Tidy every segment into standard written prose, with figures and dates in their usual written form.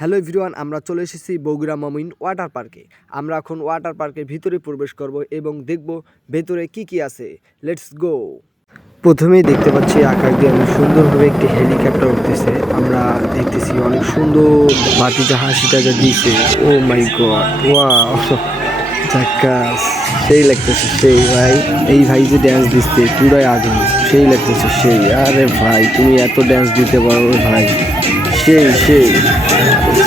Hello everyone, আমরা চলে এসেছি বগুড়া মমিন ওয়াটার পার্কে। আমরা এখন ওয়াটার পার্কের ভিতরে প্রবেশ করব এবং দেখব ভেতরে কি কি আছে। Let's go. প্রথমেই দেখতে পাচ্ছি আকাশ দিয়ে অনেক সুন্দরভাবে একটি হেলিকপ্টার উঠতেছে। আমরা দেখতেছি অনেক সুন্দর বাতি হাসিটা যা দিছে। ও মাই গড, ওয়াও, ঝাক্কাস, সেই লাগতেছে সেই ভাই। এই ভাই যে ড্যান্স দিচ্ছে পুরাই আগুন, সেই লাগতেছে সেই। আরে ভাই তুমি এত ড্যান্স দিতে পারো ভাই, সেই সেই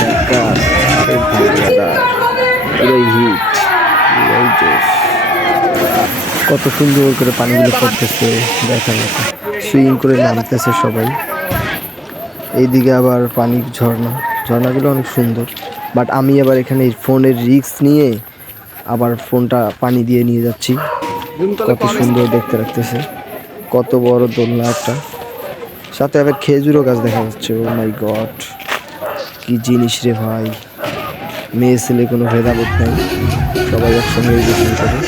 ঝাক্কাস। আরে ভাই দাদা পুরাই হিট, পুরাই জোশ। কত সুন্দর করে পানিগুলো পড়তেছে, দেখার মতো। সুইমিং করে নামতেছে সবাই। এইদিকে আবার পানির ঝর্ণাগুলো অনেক সুন্দর। বাট আমি আবার এখানে ফোনের রিস্ক নিয়ে আবার ফোনটা পানি দিয়ে নিয়ে যাচ্ছি। কত সুন্দর দেখতে লাগতেছে, কত বড় দোলনা একটা, সাথে আবার খেজুরও গাছ দেখা যাচ্ছে। ও মাই গড, কি জিনিস রে ভাই। মেয়ে ছেলে কোনো ভেদাভেদ নাই, সবাই একসঙ্গে গোসল করে।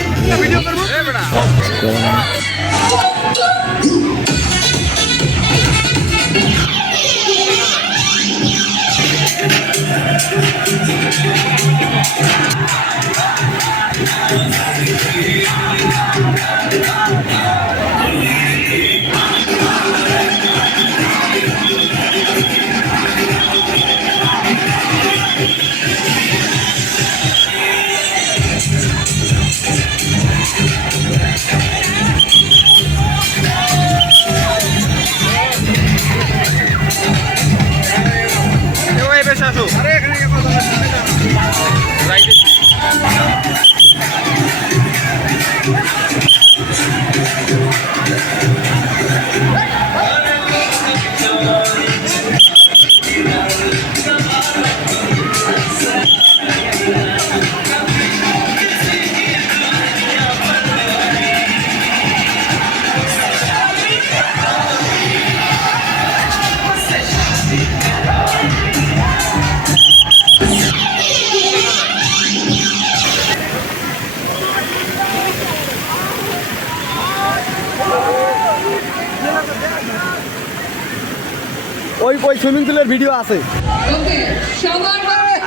ওই সুইমিং পুলের ভিডিও আছে,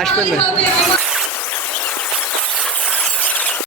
আসবেন না।